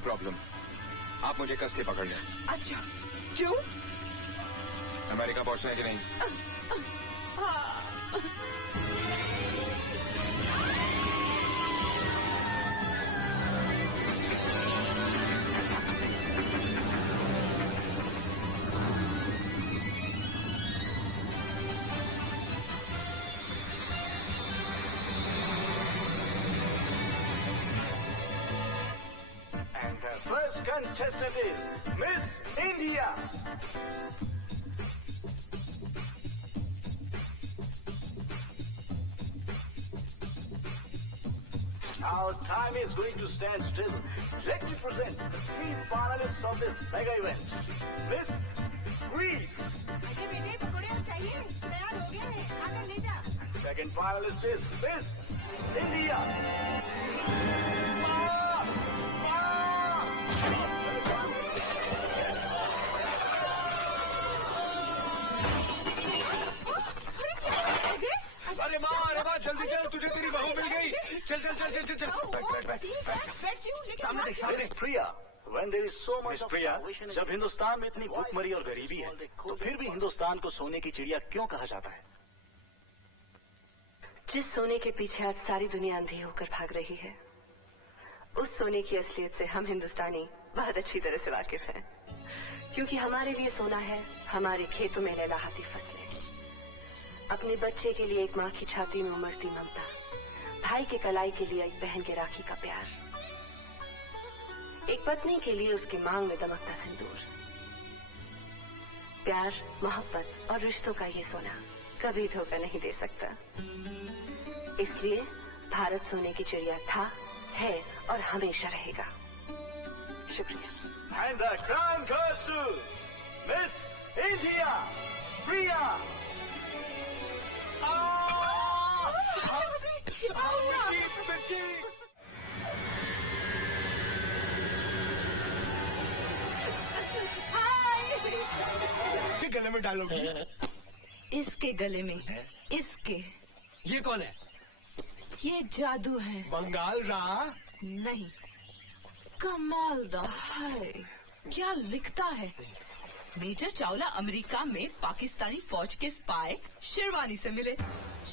Problem, आप मुझे कस के पकड़ लें। अच्छा, क्यों? अमेरिका पहुंचना है कि नहीं? And the first contestant is Miss India. Our time is going to stand still. Let me present the three finalists of this mega event. Miss Greece. अरे बेटे पकौड़े और चाहिए, तैयार हो गए हैं, आकर ले जा। Second finalist is Miss India. अरे माँ जल्दी चल, तुझे तेरी बहू मिल गई। चल चल चल चल चल बैठ। सामने देख, सामने। Miss Priya, when there is so much miss of Priya, starvation in जब the हिंदुस्तान में इतनी world, भूखमरी और गरीबी है तो फिर भी हिंदुस्तान को सोने की चिड़िया क्यों कहा जाता है? जिस सोने के पीछे आज सारी दुनिया अंधी होकर भाग रही है, उस सोने की असलियत से हम हिंदुस्तानी बहुत अच्छी तरह से वाकिफ हैं, क्योंकि हमारे लिए सोना है हमारे खेतों में लहलहाती फसलें, अपने बच्चे के लिए एक माँ की छाती में उमड़ती ममता, भाई के कलाई के लिए एक बहन के राखी का प्यार, एक पत्नी के लिए उसकी मांग में दमकता सिंदूर। प्यार, मोहब्बत और रिश्तों का ये सोना कभी धोखा नहीं दे सकता। इसलिए भारत सोने की चिड़िया था, है और हमेशा रहेगा। शुक्रिया। And the crown goes to Miss India, Priya. गले में डालोगी? इसके गले में, इसके। ये कौन है? ये जादू है। बंगाल रहा? नहीं, कमाल दा है। क्या लिखता है? मेजर चावला अमेरिका में पाकिस्तानी फौज के स्पाई शेरवानी से मिले।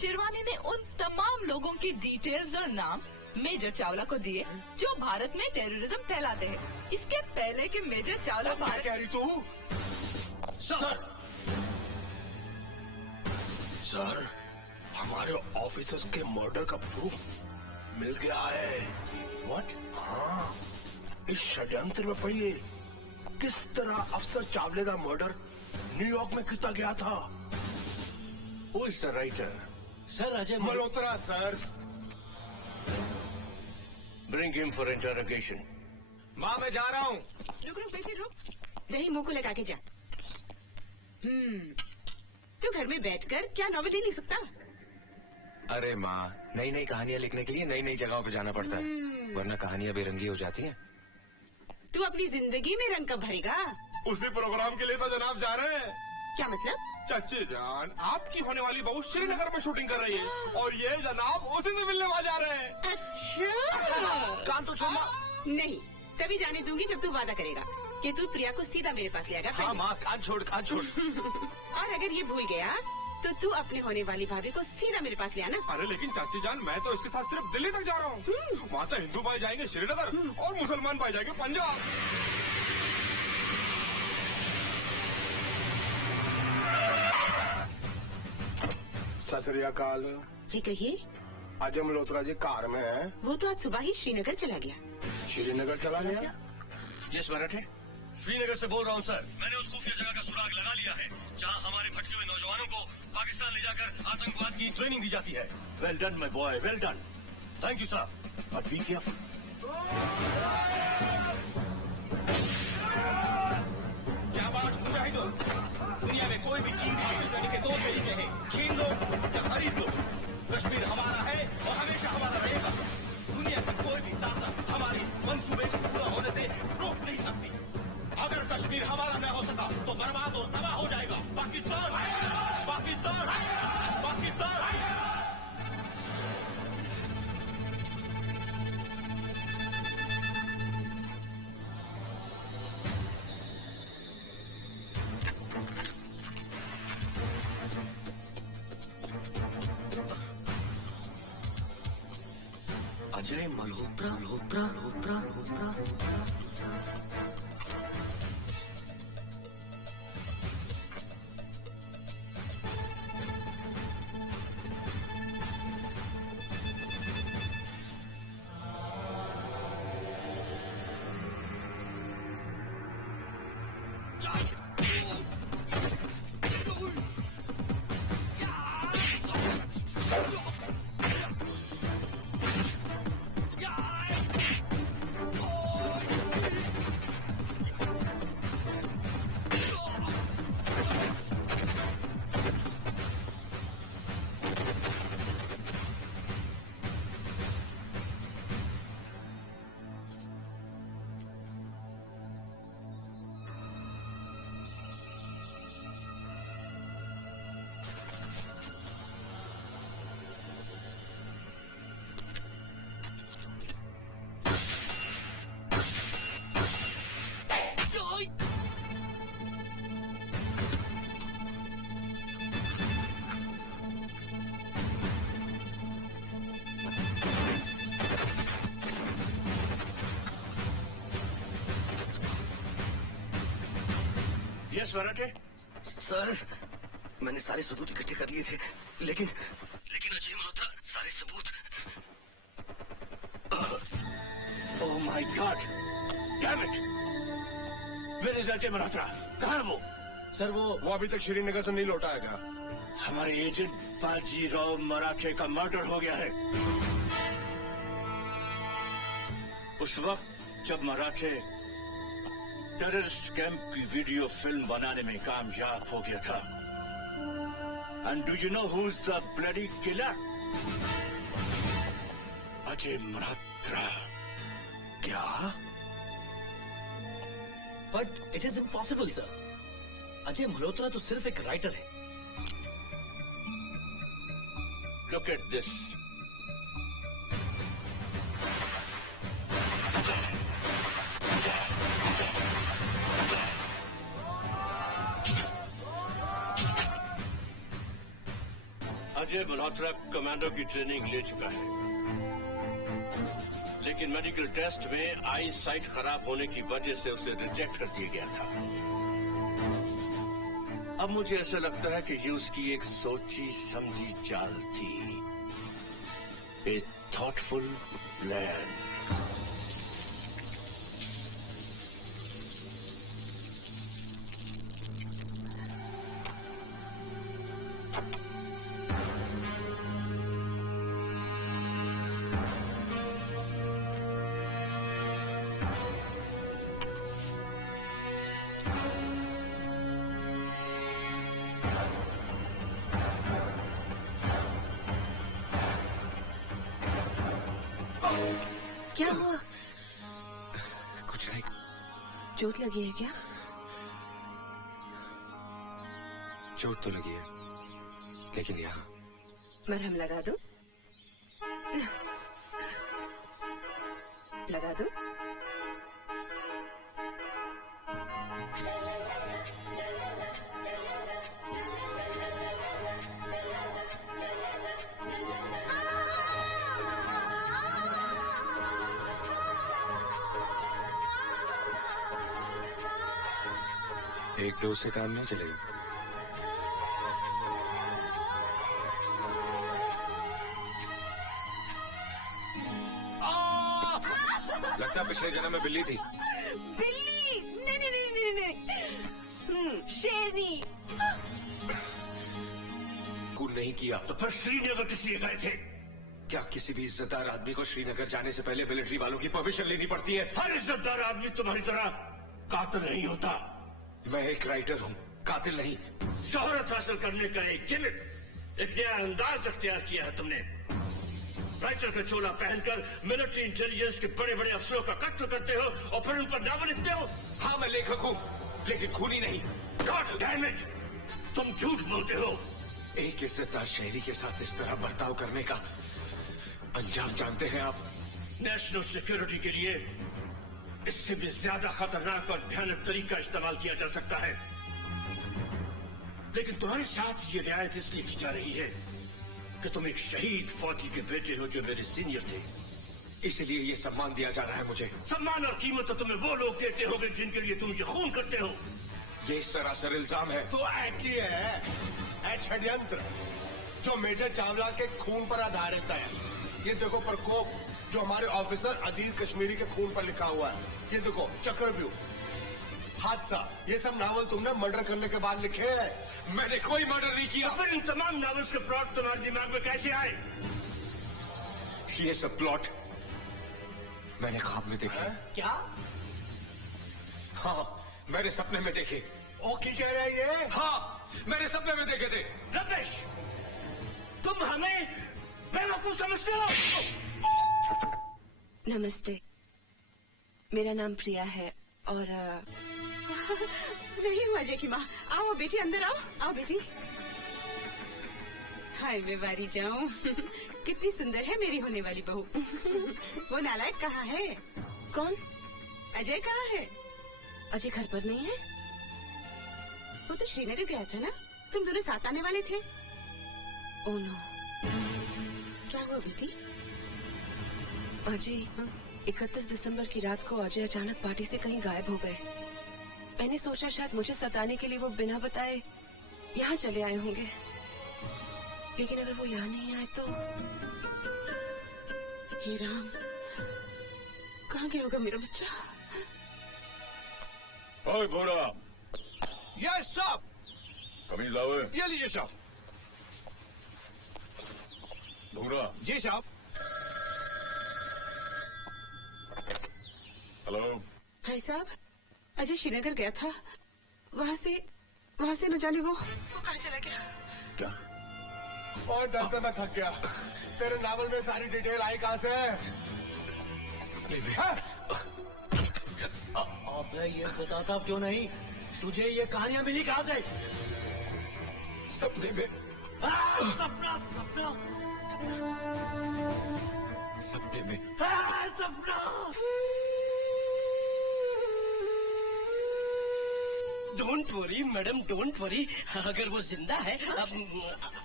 शेरवानी ने उन तमाम लोगों की डिटेल्स और नाम मेजर चावला को दिए जो भारत में टेररिज्म फैलाते हैं। इसके पहले कि मेजर चावला भारत। कह रही तू? सर, हमारे ऑफिसर्स के मर्डर का प्रूफ मिल गया है। व्हाट? हाँ, इस षड्यंत्र में पड़िए किस तरह अफसर चावले का मर्डर न्यूयॉर्क में किया गया था। Who is the writer? Sir Ajay Malhotra sir. Bring him for interrogation. माँ मैं जा रहा हूँ। रुक रुक बेटे रुक, दही मुंह को लगा के जा। तू घर में बैठकर क्या नॉवेल ही लिख सकता? अरे माँ, नई नई कहानियाँ लिखने के लिए नई नई जगहों पे जाना पड़ता है, वरना कहानियाँ बेरंगी हो जाती हैं। तू अपनी जिंदगी में रंग कब भरेगा? उसी प्रोग्राम के लिए तो जनाब जा रहे हैं। क्या मतलब? चाची जान, आपकी होने वाली बहू श्रीनगर में शूटिंग कर रही है और ये जनाब उसी से मिलने वहाँ जा रहे हैं। अच्छा, कान तो छोड़ना। नहीं, तभी जाने दूंगी जब तू वादा करेगा कि तू प्रिया को सीधा मेरे पास ले आएगा। हाँ माँ, कान छोड़ कान छोड़। और अगर ये भूल गया तो तू अपने होने वाली भाभी को सीधा मेरे पास ले आना। अरे लेकिन चाची जान, मैं तो इसके साथ सिर्फ दिल्ली तक जा रहा हूँ। वहाँ से हिंदू भाई जाएंगे श्रीनगर और मुसलमान भाई जाएंगे पंजाब। सत श्री अकाल जी कहिए। अजय मल्होत्रा जी कार में है। वो तो आज सुबह ही श्रीनगर चला गया। श्रीनगर चला गया? यस मराठे, श्रीनगर से बोल रहा हूँ सर। मैंने उस खुफिया जगह का सुराग लगा लिया है जहाँ हमारे भटके हुए नौजवानों को पाकिस्तान ले जाकर आतंकवाद की ट्रेनिंग दी जाती है। Well done my boy, well done. Thank you sir, but be careful. क्या बात मुजाहिदों, दुनिया में कोई भी चीज हासिल करने के दो तरीके हैं, छीन लो या खरीद लो। कश्मीर हमारा है और हमेशा हमारा रहेगा। दुनिया की कोई भी ताकत हमारे मंसूबे को पूरा होने से रोक नहीं सकती। अगर कश्मीर हमारा न हो सका तो बर्बाद और तबाह हो जाएगा पाकिस्तान। पाकिस्तान, पाकिस्तान। अजय मल्होत्रा मल्होत्रा मल्होत्रा मल्होत्रा। यस मराठे। सर, मैंने सारे सबूत इकट्ठे कर लिए थे, लेकिन अजय मल्होत्रा सारे सबूत। Oh my god, damn it! Where is Ajay Malhotra? कहाँ है वो? सर वो अभी तक श्रीनगर से नहीं लौटा है। हमारे एजेंट बाजीराव मराठे का मर्डर हो गया है। उस वक्त जब मराठे टेररिस्ट कैंप की वीडियो फिल्म बनाने में कामयाब हो गया था। And do you know who is the bloody killer? Ajay Malhotra. क्या? But it is impossible sir. Ajay Malhotra तो सिर्फ एक राइटर है। Look at this. Ajay Malhotra commando की ट्रेनिंग ले चुका है, लेकिन मेडिकल टेस्ट में आई साइट खराब होने की वजह से उसे रिजेक्ट कर दिया गया था। अब मुझे ऐसा लगता है कि ये उसकी एक सोची समझी चाल थी, ए थॉटफुल प्लान। क्या हुआ? कुछ नहीं। चोट लगी है क्या? चोट तो लगी है, लेकिन यहाँ मरहम लगा दूं? लगा दूं? एक डोज से काम नहीं चलेगा। लगता पिछले जन्म में बिल्ली थी। बिल्ली? नहीं नहीं नहीं नहीं नहीं, शेरनी। खून नहीं किया तो फिर श्रीनगर किस लिए गए थे? क्या किसी भी इज्जतदार आदमी को श्रीनगर जाने से पहले मिलिट्री वालों की परमिशन लेनी पड़ती है? हर इज्जतदार आदमी तुम्हारी तरह कातिल नहीं होता। मैं एक राइटर हूँ, कातिल नहीं। शोहरत हासिल करने का एक गिमिक, एक नया अंदाज अख्तियार किया है तुमने। राइटर का चोला पहनकर मिलिट्री इंटेलिजेंस के बड़े बड़े अफसरों का कत्ल करते हो और फिर उन पर नाम लिखते हो। हाँ मैं लेखक हूँ, लेकिन खूनी नहीं। गॉड डैम इट, तुम झूठ बोलते हो। एक इज्जतदार शहरी के साथ इस तरह बर्ताव करने का अंजाम जानते हैं आप? नेशनल सिक्योरिटी के लिए इससे भी ज्यादा खतरनाक और भयानक तरीका इस्तेमाल किया जा सकता है, लेकिन तुम्हारे साथ ये रियायत इसलिए की जा रही है कि तुम एक शहीद फौजी के बेटे हो जो मेरे सीनियर थे। इसलिए ये सम्मान दिया जा रहा है मुझे। सम्मान और कीमत तो तुम्हें वो लोग देते होंगे जिनके लिए तुम ये खून करते हो। ये सरासर इल्जाम है। तो एक ही है, एक षड्यंत्र जो मेजर चावला के खून पर आधारित है। ये देखो प्रकोप जो हमारे ऑफिसर अजीज कश्मीरी के खून पर लिखा हुआ है। ये देखो चक्रव्यूह, हादसा, ये सब नावल तुमने मर्डर करने के बाद लिखे हैं। मैंने कोई मर्डर नहीं किया। फिर इन तमाम नॉवेल्स के प्लॉट तुम्हारे दिमाग में कैसे आए? ये सब प्लॉट मैंने ख्वाब में देखे। क्या? हाँ, मैंने सपने में देखे। ओ की कह रहे हैं ये? हाँ, मैंने सपने में देखे थे। रमेश, तुम हमें बेवकूफ समझते हो? नमस्ते, मेरा नाम प्रिया है और नहीं हुआ अजय की माँ। आओ बेटी, अंदर आओ। आओ बेटी। हाय मैं बारी जाऊं। कितनी सुंदर है मेरी होने वाली बहू। वो नालायक कहाँ है? कौन? अजय कहाँ है? अजय घर पर नहीं है। वो तो श्रीनगर गया था ना, तुम दोनों साथ आने वाले थे। Oh no. क्या हुआ बेटी? अजय 31 दिसंबर की रात को अजय अचानक पार्टी से कहीं गायब हो गए। मैंने सोचा शायद मुझे सताने के लिए वो बिना बताए यहाँ चले आए होंगे, लेकिन अगर वो यहाँ नहीं आए तो हे राम, कहाँ गया होगा मेरा बच्चा? ओए भोरा, यस साहब। कमीज लाओ। ये लीजिए साहब। भोरा। जी साहब। हेलो। भाई साहब, अजय श्रीनगर गया था, वहाँ से न जाने वो कहाँ चला गया? क्या? और दर्द में थक गया। तेरे नावल में सारी डिटेल आई कहाँ से? अबे ये बताता क्यों नहीं? तुझे ये कहानियां मिली कहाँ से? सपने में। सपना सपना सपने में। सपना। Don't worry madam, don't worry. अगर वो जिंदा है,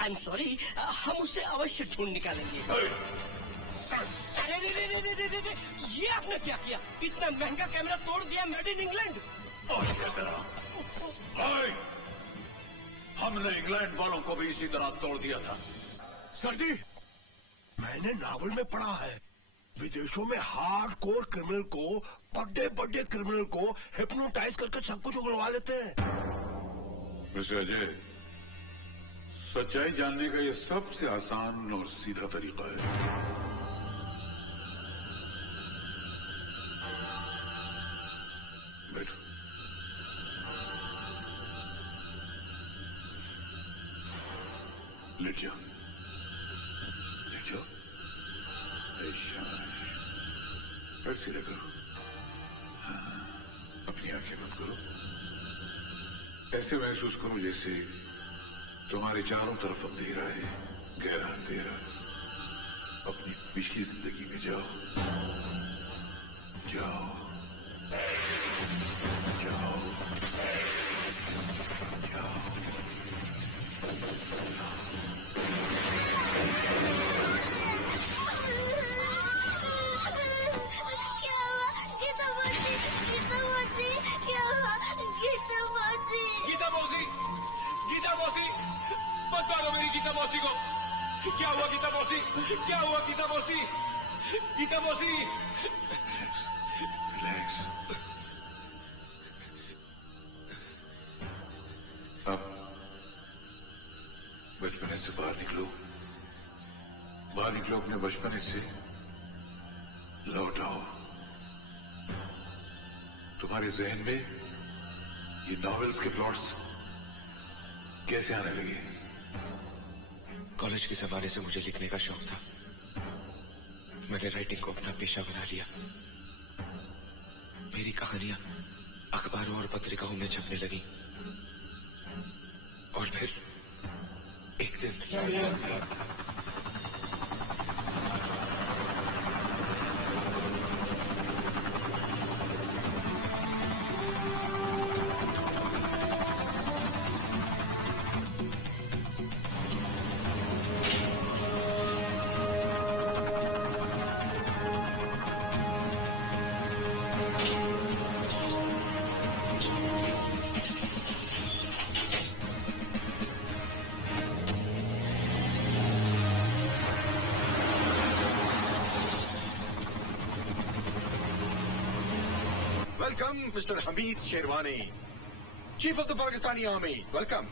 आई एम सॉरी, हम उसे अवश्य ढूंढ निकालेंगे। अरे ये आपने क्या किया? इतना महंगा कैमरा तोड़ दिया, मेड इन इंग्लैंड। हमने इंग्लैंड वालों को भी इसी तरह तोड़ दिया था। सर जी, मैंने नावल में पढ़ा है विदेशों में हार्डकोर क्रिमिनल को, बड़े क्रिमिनल को हिप्नोटाइज करके सब कुछ उगलवा लेते हैं। मिस्टर अजय, सच्चाई जानने का ये सबसे आसान और सीधा तरीका है। बैठो। लेट जाओ, लेट जाओ। सीधा करो। हाँ, अपनी आंखें बंद करो। ऐसे महसूस करो जैसे तुम्हारे चारों तरफ अंधेरा है, गहरा अंधेरा। अपनी पिछली जिंदगी में जाओ, जाओ, जाओ, जाओ। गीता मौसी, मत मारो मेरी गीता मौसी को। क्या हुआ गीता मौसी? क्या हुआ गीता मौसी? गीता मौसी। रिलैक्स। अब बचपने से बाहर निकलो, बाहर निकलो अपने बचपने से, लौट आओ। तुम्हारे जहन में ये नॉवेल्स के प्लॉट्स कैसे आने लगे? कॉलेज के जमाने से मुझे लिखने का शौक था। मैंने राइटिंग को अपना पेशा बना लिया। मेरी कहानियां अखबारों और पत्रिकाओं में छपने लगी और फिर एक दिन welcome mister Hamid sherwani, chief of the Pakistani army. Welcome.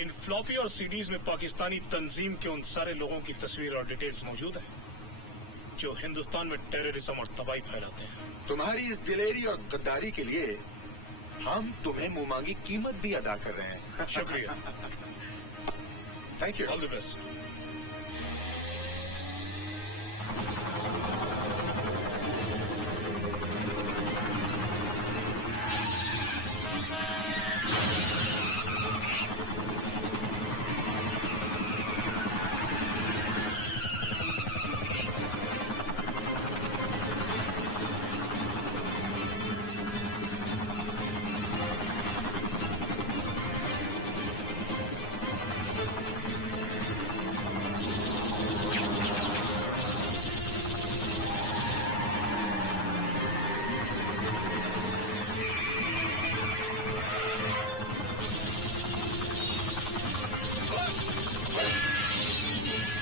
In floppy और सीडीज में पाकिस्तानी तंजीम के उन सारे लोगों की तस्वीर और डिटेल्स मौजूद है जो हिंदुस्तान में टेररिज्म और तबाही फैलाते हैं। तुम्हारी इस दिलेरी और गद्दारी के लिए हम तुम्हें मुंह मांगी कीमत भी अदा कर रहे हैं। शुक्रिया। Thank you. All the best.